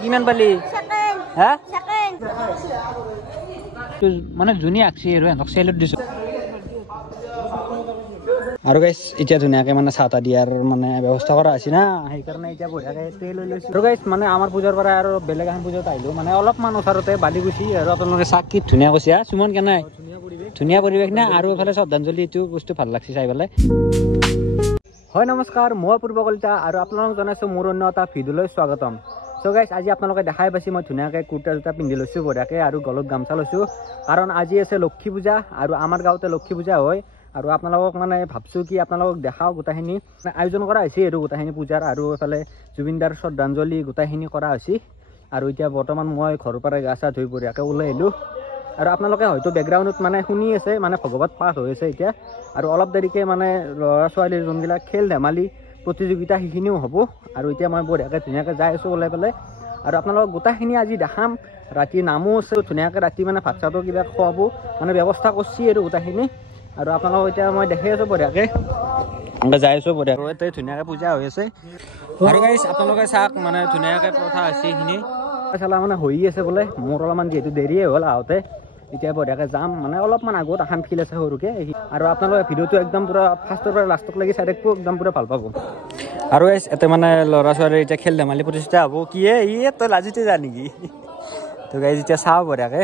কিমান পালি হা মানে যোনে আঁকছি আৰু এনক চেলুট দিছো আৰু গাইস এতিয়া ধুনীয়াকে মানে চাটা দিয়াৰ মানে ব্যৱস্থা কৰা আছে না সেইকাৰণে এতিয়া বঢ়িয়াকে তেল লৈ লৈছো আৰু গাইস মানে আমাৰ পূজাৰ পৰা আৰু বেলেগ এখন পূজাত আহিলো মানে অলপমান ওচৰতে বালিগুচি আৰু আপোনালোকে চাক কি ধুনীয়া কৈছে সুমন কেনে ধুনীয়া পৰিৱেশ না আৰু এফালে শ্ৰদ্ধাঞ্জলি এইটো বস্তু ভাল লাগছে চাই পেলাই হয় নমস্কাৰ মই পূৰ্ব কলিতা আৰু আপোনালোকক জনাইছো মোৰ অন্য এটা ভিডিঅ'লৈ স্বাগতম সো গাইস আজি আপোনালোকে দেখাই পাইছে মই ধুনীয়াকে কুৰ্তা জোতা পিন্ধি লৈছো বঢ়িয়াকে আৰু গলত গামছা লৈছো কাৰণ আজি আছে লক্ষ্মী পূজা আৰু আমাৰ গাঁৱতে লক্ষ্মী পূজা হয় আৰু আপোনালোকক মানে ভাবছো কি আপোনালোকক দেখাও গোটাখিনি আয়োজন কৰা হৈছে আৰু গোটাখিনি পূজাৰ আৰু এফালে জুবিনদাৰ শ্ৰদ্ধাঞ্জলি গোটাখিনি কৰা হৈছে আৰু এতিয়া বৰ্তমান মই ঘৰৰ পৰা গা চা ধুই বঢ়িয়াকে ওলাই আহিলো আৰু আপোনালোকে হয়তো বেকগ্ৰাউণ্ডত মানে শুনি আছে মানে ভগৱত পাঠ হৈ আছে এতিয়া আৰু অলপ দেৰিকে মানে ল'ৰা ছোৱালীৰ যোনবিলাক খেল ধেমালি প্ৰতিযোগিতা সেইখিনিও হ'ব আৰু এতিয়া মই বঢ়িয়াকে ধুনীয়াকে যাই আছো ওলাই পেলাই আৰু আপোনালোকক গোটাখিনি আজি দেখাম ৰাতি নামো আছে ধুনীয়াকে ৰাতি মানে ভাত চাতো কিবা খুৱাব মানে ব্যৱস্থা কৰিছি আৰু গোটাখিনি আৰু আপোনালোকক এতিয়া মই দেখি আছো বঢ়িয়াকে যাই আছো বঢ়িয়াকে ধুনীয়াকে পূজা হৈ আছে আৰু গাইছ আপোনালোকে চাওক মানে ধুনীয়াকে কথা আছে এইখিনি চালা মানে হৈ আছে বোলে মোৰ অলপমান যিহেতু দেৰিয়ে হ'ল আহোঁতে এতিয়া বঢ়িয়াকে যাম মানে অলপমান আগত এখন ফিল আছে সৰুকে আৰু আপোনালোকে ভিডিঅ'টো একদম পুৰা ফাৰ্ষ্টৰ পৰা লাষ্টক লাগি চাই থাকিব একদম পুৰা ভাল পাব আৰু গাইছ এতে মানে ল'ৰা ছোৱালীৰ এতিয়া খেল ধেমালি প্ৰতিষ্ঠা হ'ব কি তই লাজিতে যা নেকি তো গাইছ এতিয়া চাওঁ বঢ়িয়াকে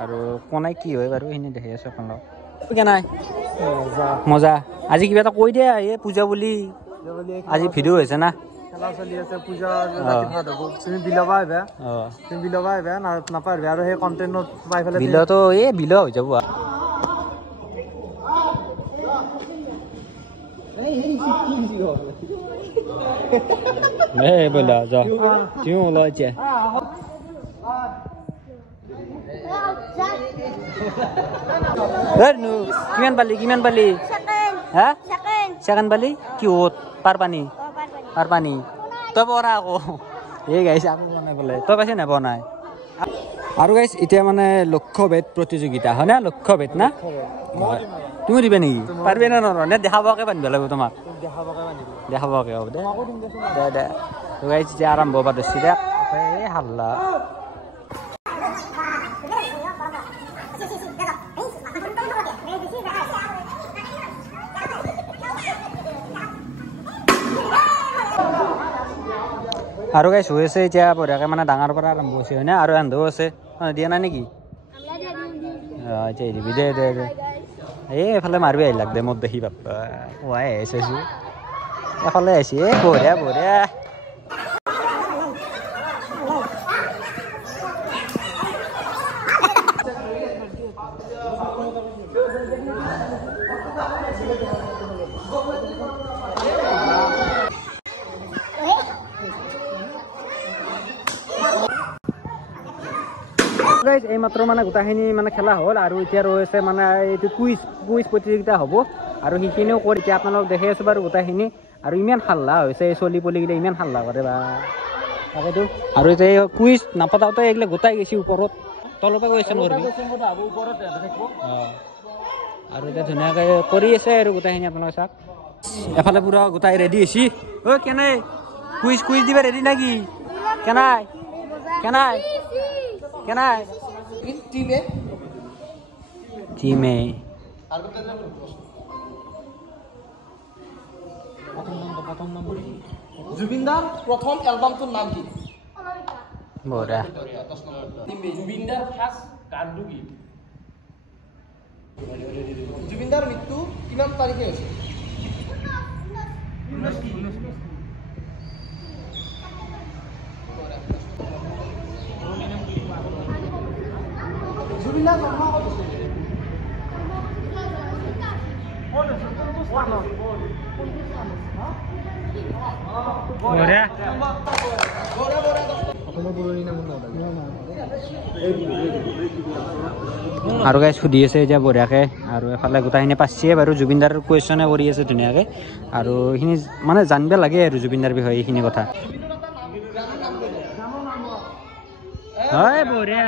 আৰু কোনাই কি হয় বাৰু সেইখিনি দেখি আছো আপোনালোক কেনাই মজা আজি কিবা এটা কৈ দিয়া পূজা বুলি আজি ভিডিঅ' হৈছে না খেলা চলি আছে পূজা ৰাতি ভাত হ'ব তুমি বিলবা আহিবা তুমি বিলবা আহিবা নাপাৰিবা আৰু সেই কণ্টেণ্টত পাই পেলাই বিলতো বিল হৈ যাব ব'লা যা তুমি ওলাই এতিয়া কিমান পালি হা ছেকেণ্ড পালি কি হত পাৰ পানী তই পঢ়া আকৌ গাইছে আকৌ বনাই পেলাই তই পাইছে নাই বনাই আৰু গাইছ এতিয়া মানে লক্ষ্যভেদ প্ৰতিযোগিতা হয় না লক্ষ্যভেদ না তুমি দিবা নেকি পাৰিবি না নোৱাৰা নে দেখাবকে বান্ধিব লাগিব তোমাক দেখাবকে হ'ব দে গাইছ এতিয়া আৰম্ভ হ'ব ধৰিছে দে হাল্লা আৰু গাইছ হৈ আছে এতিয়া বঢ়িয়াকে মানে ডাঙৰ পৰা আৰম্ভ হৈছে হয় না আৰু এন্ধও আছে দিয়া নাই নেকি এতিয়া দিবি দে এইফালে মাৰিবি আহিলাক দে মোক দেখি বাপ্পা ওৱাই আহিছে এফালে আহিছে বঢ়িয়া এই মাত্ৰ মানে গোটাখিনি মানে খেলা হ'ল আৰু এতিয়া ৰৈছে মানে এইটো কুইজ প্ৰতিযোগিতা হ'ব আৰু সেইখিনিও কৰি এতিয়া আপোনালোক দেখি আছো বাৰু গোটাখিনি আৰু ইমান হাল্লা হৈছে এই চলি পলিগিলা ইমান হাল্লা কৰে বা তাকেতো আৰু এতিয়া এই কুইজ নাপাতাওঁতে এইগিলা গোটাই গৈছে ওপৰত তলৰ পৰা গৈছে আৰু এতিয়া ধুনীয়াকে কৰি আছে আৰু গোটাখিনি আপোনালোকে চাওক এফালে পুৰা গোটাই ৰেডি হৈছে কেনে কুইজ দিবা ৰেডি নাকি কেনাই টিমে জুবিনদাৰ প্ৰথম এলবামটোৰ নাম কি বঢ়িয়া জুবিনদাৰ ফাৰ্ষ্ট গানটো কি জুবিনদাৰ মৃত্যু কিমান তাৰিখে হৈছে জুবিনদাৰ জন্ম আৰু গাইছ সুধি আছে এতিয়া বঢ়িয়াকে আৰু এফালে গোটাখিনি পাইছে বাৰু জুবিনদাৰ কুৱেশ্যনে কৰি আছে ধুনীয়াকে আৰু এইখিনি মানে জানিব লাগে আৰু জুবিনদাৰ বিষয়ে এইখিনি কথা হয় বঢ়িয়া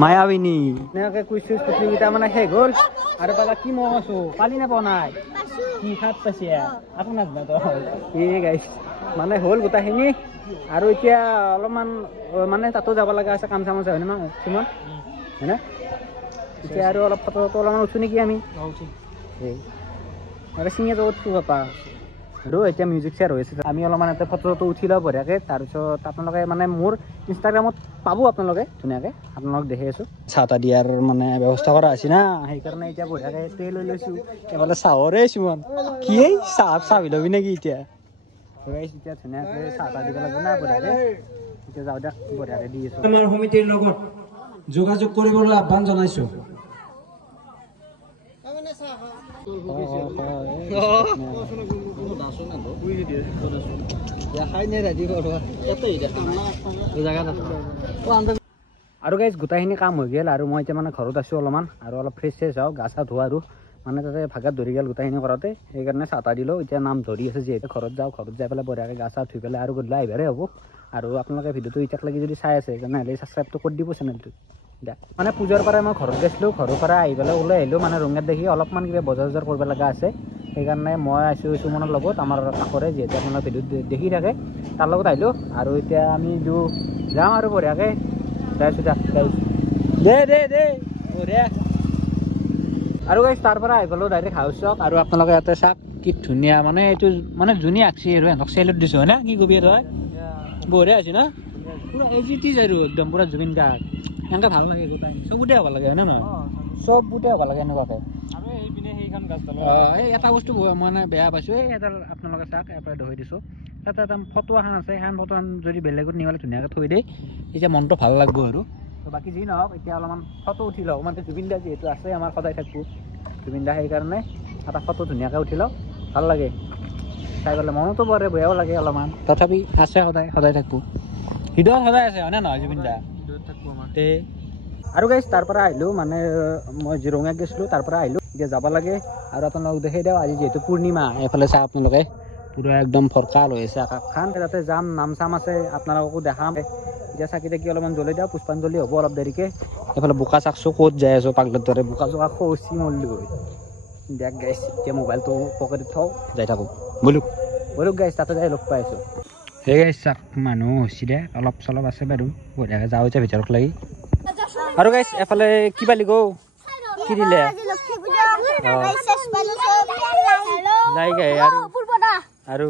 মায়াবিনী ধুনীয়াকে কুইজ প্ৰতিযোগিতা মানে শেষ হ'ল আৰু পালা কি মহ আছো পালি নে পোৱা নাই কি খাত পাইছে আকৌ নাজানা তই এই গাইছ মানে হ'ল গোটাখিনি আৰু এতিয়া অলপমান মানে তাতো যাব লগা আছে কাম চাম আছে হয়নে নহয় কিমান হয়নে এতিয়া আৰু অলপ ফটো অলপমান উঠো নেকি আমি আৰু চিঙিয়ে যাব উঠো পাপা আৰু এতিয়া মিউজিক শ্বেয়াৰ হৈ আছে আমি অলপমান এটা ফটো উঠি লওঁ বঢ়িয়াকৈ তাৰপিছত আপোনালোকে মানে মোৰ ইনষ্টাগ্ৰামত পাব আপোনালোকে ধুনীয়াকৈ আপোনালোক দেখি আছোঁ চাহ তাহ দিয়াৰ মানে ব্যৱস্থা কৰা আছে না সেইকাৰণে এতিয়া বঢ়িয়াকৈ এইটোৱে লৈ লৈছোঁ এইফালে চাহৰে চুমন কি চাহ ল'বি নেকি এতিয়া এতিয়া ধুনীয়াকৈ চাহ তাহ দিব লাগিব না বঢ়িয়াকৈ এতিয়া যাওঁ দিয়ক বঢ়িয়াকৈ দি আছোঁ আমাৰ সমিতিৰ লগত যোগাযোগ কৰিবলৈ আহ্বান জনাইছোঁ আৰু গাইজ গোটেইখিনি কাম হৈ গ'ল আৰু মই এতিয়া মানে ঘৰত আছোঁ অলপমান আৰু অলপ ফ্ৰেছ চেছ হওঁ গা চা ধোৱা আৰু মানে তাতে ভাগাত ধৰি গ'ল গোটেইখিনি কৰোঁতে সেইকাৰণে চাহ তাহ দিলোঁ এতিয়া নাম ধৰি আছে যিহেতু ঘৰত যাওঁ ঘৰত যাই পেলাই বঢ়িয়াকৈ গা চা ধুই পেলাই আৰু গধূলি আহিবাৰে হ'ব আৰু আপোনালোকে ভিডিঅ'টো এতিয়ালৈকে যদি চাই আছে তেনেহ'লে ছাবস্ক্ৰাইবটো কৰি দিব চেনেলটো দিয়া মানে পূজাৰ পৰাই মই ঘৰত গৈছিলোঁ ঘৰৰ পৰা আহি পেলাই ওলাই আহিলোঁ মানে ৰঙিয়াত দেখি অলপমান কিবা বজাৰ চজাৰ কৰিব লগা আছে সেইকাৰণে মই আছোঁ চুমনৰ লগত আমাৰ কাষৰে যিহেতু আপোনাৰ ভিডিঅ'ত দেখি থাকে তাৰ লগত আহিলোঁ আৰু এতিয়া আমি যাম আৰু বঢ়িয়াকৈ যাইছোঁ দে বঢ়িয়া আৰু গাইছ তাৰ পৰা আহি পেলোঁ ডাইৰেক্ট হাউচ চাওক আৰু আপোনালোকে ইয়াতে চাওক কি ধুনীয়া মানে এইটো মানে যোনে আঁকছি আৰু সিহঁতক চেলুট দিছোঁ হয় না কি কবি তই বঢ়িয়া হৈছে না পুৰা এজিটিজ আৰু একদম পুৰা জুবিন গাৰ্গ এনেকৈ ভাল লাগে গোটাই চবতে হ'ব লাগে হয়নে নহয় চবতে হ'ব লাগে এনেকুৱাকৈ এই এটা বস্তু মানে বেয়া পাইছোঁ এই এটা আপোনালোকে চাওক ইয়াৰ পৰা ধৰি দিছোঁ তাতে এটা ফটো এখন আছে সেইখন ফটোখন যদি বেলেগত নিবলৈ ধুনীয়াকৈ থৈ দিয়ে তেতিয়া মনটো ভাল লাগব আৰু বাকী যি নহওক এতিয়া অলপমান ফটো উঠি লওক মানে জুবিন দা যিহেতু আছে আমাৰ সদায় থাকোঁ জুবিন দা সেইকাৰণে এটা ফটো ধুনীয়াকৈ উঠি লওক ভাল লাগে চাই পেলাই মনতো পৰে বেয়াও লাগে অলপমান তথাপি আছে সদায় থাকোঁ হৃদয়ত সদায় আছে হয়নে নহয় জুবিন দা তে আৰু গাইছ তাৰ পৰা আহিলোঁ মানে মই জিৰঙাত গৈছিলোঁ তাৰ পৰা আহিলোঁ এতিয়া যাব লাগে আৰু আপোনালোকক দেখাই দিওঁ আজি যিহেতু পূৰ্ণিমা এইফালে চাওক আপোনালোকে পুৰা একদম ফৰকাল হৈ আছে আকাশখন তাতে যাম নাম চাম আছে আপোনালোককো দেখাম এতিয়া চাকি তাকি অলপমান জ্বলাই দিওঁ পুষ্পাঞ্জলি হ'ব অলপ দেৰিকৈ এইফালে বোকা চাকছোঁ ক'ত যাই আছোঁ পাগলৰ দৰে বোকা চোকা খচি মৰিলোঁ হৈ দেখ গাইছ এতিয়া মোবাইলটো পকেটত থওঁ যাই থাকোঁ বলুক গাইছ তাতে যাই লগ পাই আছোঁ সেই গাইছ চাওক মানুহ হৈছে দে অলপ চলপ আছে বাৰু বঢ়িয়াকৈ যাওঁ এতিয়া ভিতৰত লাগি আৰু গাইছ এফালে কি পালি গৌ কি দিলে আৰু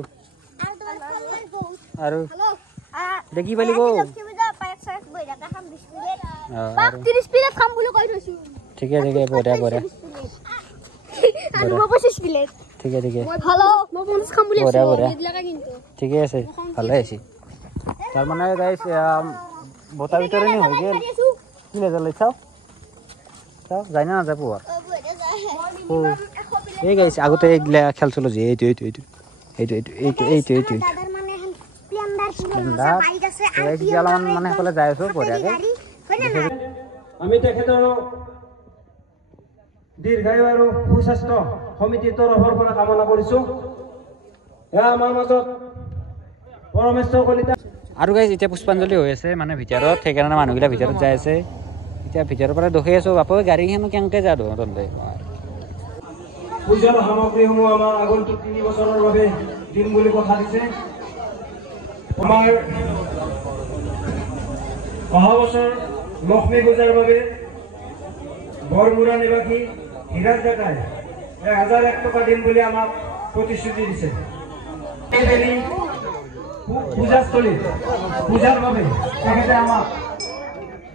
দেখি পালি গৌ ঠিকে বঢ়িয়া ঠিকে ঠিকে আছে ভালে হৈছে তাৰমানে গাইছ বতাৰ ভিতৰে হৈ গ'ল কি লেজাৰ চাও যায় না নাযায় পোহৰ এই গাইছে আগতে এইগিলা খেলছিলোঁ যে এইটো অলপমান মানে সেইফালে যাই আছোঁ বঢ়িয়াকৈ আমি তেখেতৰ দীৰ্ঘায়ু আৰু সুস্বাস্থ্য সমিতিৰ তৰফৰ পৰা কামনা কৰিছোঁ এয়া আমাৰ মাজত পৰমেশ্বৰ কলিতা আৰু গাইছ এতিয়া পুষ্পাঞ্জলি হৈ আছে মানে ভিতৰত সেইকাৰণে মানুহবিলাক ভিতৰত যাই আছে এতিয়া ভিতৰৰ পৰা দেখি আছোঁ বাপু গাড়ীখনো কেনেকৈ যা তহঁতে পূজাৰ সামগ্ৰীসমূহ আমাৰ আগন্তুক 3 বছৰৰ বাবে দিম বুলি কথা দিছে আমাৰ অহা বছৰ লক্ষ্মী পূজাৰ বাবে বৰমুৰা নিবাসী হিৰাজ ডেকাই 1001 টকা দিম বুলি আমাক প্ৰতিশ্ৰুতি দিছে পূজাস্থলীত পূজাৰ বাবে তেখেতে আমাক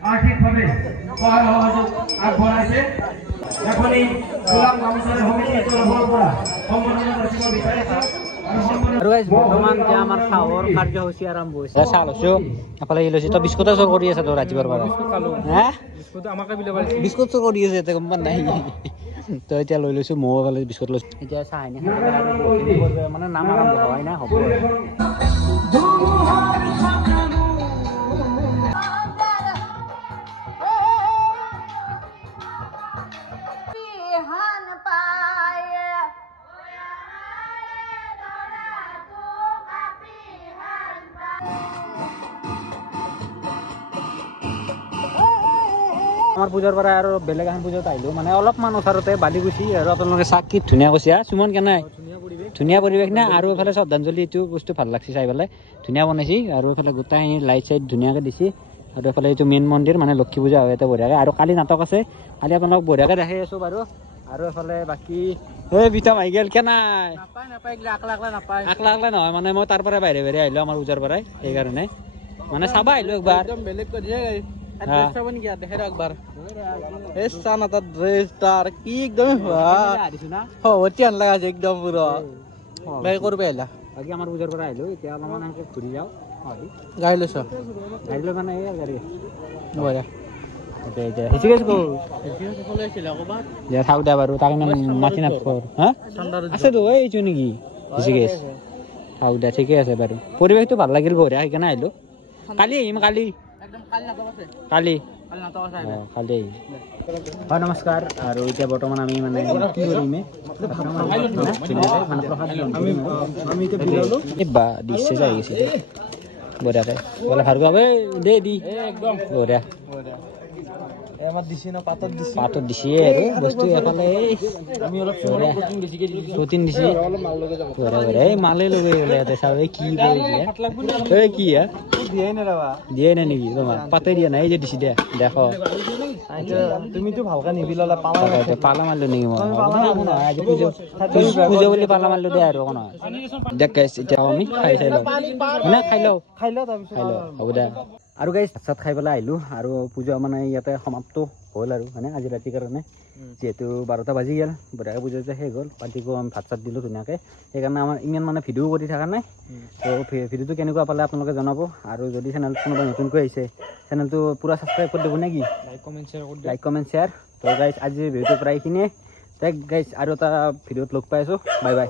আৰ্থিকভাৱে সহায় সহযোগ আগবঢ়াইছে এখনি গোলাম গামোচাৰ সমিতিৰ তৰফৰ পৰা সম্মাননা যাচিব বিচাৰিছোঁ আৰু গাইছ বৰ্তমান এতিয়া আমাৰ চাহৰ কাৰ্যসূচী আৰম্ভ হৈছে চাহ লৈছোঁ এফালে লৈছোঁ তই বিস্কুটৰ চোৰ কৰি আছে তোৰ ৰাতিপুৱাৰ পৰা বিস্কুট চোৰ কৰি আছে এতিয়া গম পোৱা নাই তই এতিয়া লৈ লৈছোঁ ময়ো এফালে বিস্কুট লৈছোঁ এতিয়া চাহ মানে নাম আৰম্ভ হোৱাই নাই হ'ব আমাৰ পূজাৰ পৰা আৰু বেলেগ এখন পূজাত আহিলোঁ মানে অলপমান ওচৰতে বালিকুচি আৰু আপোনালোকে চাওক কি ধুনীয়া কৈছে সুমন কেনে ধুনীয়া পৰিৱেশ না আৰু এইফালে শ্ৰদ্ধাঞ্জলি এইটো বস্তু ভাল লাগছে চাই পেলাই ধুনীয়া বনাইছে আৰু এইফালে গোটাইখিনি লাইট চাইট ধুনীয়াকৈ দিছে আৰু এইফালে এইটো মেইন মন্দিৰ মানে লক্ষী পূজা হয় ইয়াতে বঢ়িয়াকৈ আৰু কালি নাটক আছে কালি আপোনালোক বঢ়িয়াকৈ দেখাই আছোঁ বাৰু আৰু এইফালে বাকী এই বিতম আহি গ'ল কেনাই আকলা নহয় মানে মই তাৰ পৰাই বাহিৰে বাহিৰে আহিলোঁ আমাৰ পূজাৰ পৰাই সেইকাৰণে মানে চাবা আহিলোঁ একবাৰ বেলেগ একবাৰ কি একদম লাগা একদম পুৰো কৰবে বাকী আমাৰ পূজাৰ পৰা আহিলোঁ এতিয়া অলপমান এনেকৈ ঘূৰি যাওঁ গাড়ি লৈছ গাড়ী লৈ মানে এই গাড়ী বঢ়িয়া থাক দে বাৰু তাক ইমান মাতি নাথাকো হা আছেতো এইটো নেকি ঋষিকেশ থাক দে ঠিকে আছে বাৰু পৰিৱেশটো ভাল লাগিল বঢ়িয়া সেইকাৰণে আহিলোঁ কালি আহিম কালি কালি কালি হয় নমস্কাৰ আৰু এতিয়া বৰ্তমান আমি মানে কি কৰিম বা দিছে যাই গৈছে বঢ়িয়াকৈ বোলে ভাৰ্গৱ দে দি একদম বঢ়িয়া পাতত দিছে আৰু বস্তু এফালে প্ৰটিন দিছে এই মালে লগে ইয়াতে চাব কি কৰিলে কি দিয়াই নাই নেকি তোমাৰ পাতে দিয়া নাই এই যে দিছে দে দেখ তুমিতো ভালকে নিবিলা পালা মাৰিলো নেকি মই পূজা বুলি পালা মাৰিলো দে আৰু নহয় দেখ গাইছ এতিয়া আমি খাই চাই লওঁ মানে খাই লওঁ হ'ব দে আৰু গাইছ ভাত চাত খাই পেলাই আহিলোঁ আৰু পূজা মানে ইয়াতে সমাপ্ত হ'ল আৰু মানে আজি ৰাতিৰ কাৰণে যিহেতু 12টা বাজি গ'ল বঢ়িয়াকৈ পূজা শেষ হ'ল পাৰ্টিকো আমি ভাত চাত দিলোঁ ধুনীয়াকৈ সেইকাৰণে আমাৰ ইমান মানে ভিডিঅ' কৰি থকা নাই তো ভিডিঅ'টো কেনেকুৱা পালে আপোনালোকে জনাব আৰু যদি চেনেল কোনোবা নতুনকৈ আহিছে চেনেলটো পূৰা ছাবস্ক্ৰাইব কৰি দিব নেকি লাইক কমেণ্ট শ্বেয়াৰ তো গাইছ আজি ভিডিঅ'টো প্ৰায় এইখিনিয়ে গাইছ আৰু এটা ভিডিঅ'ত লগ পাই আছোঁ বাই বাই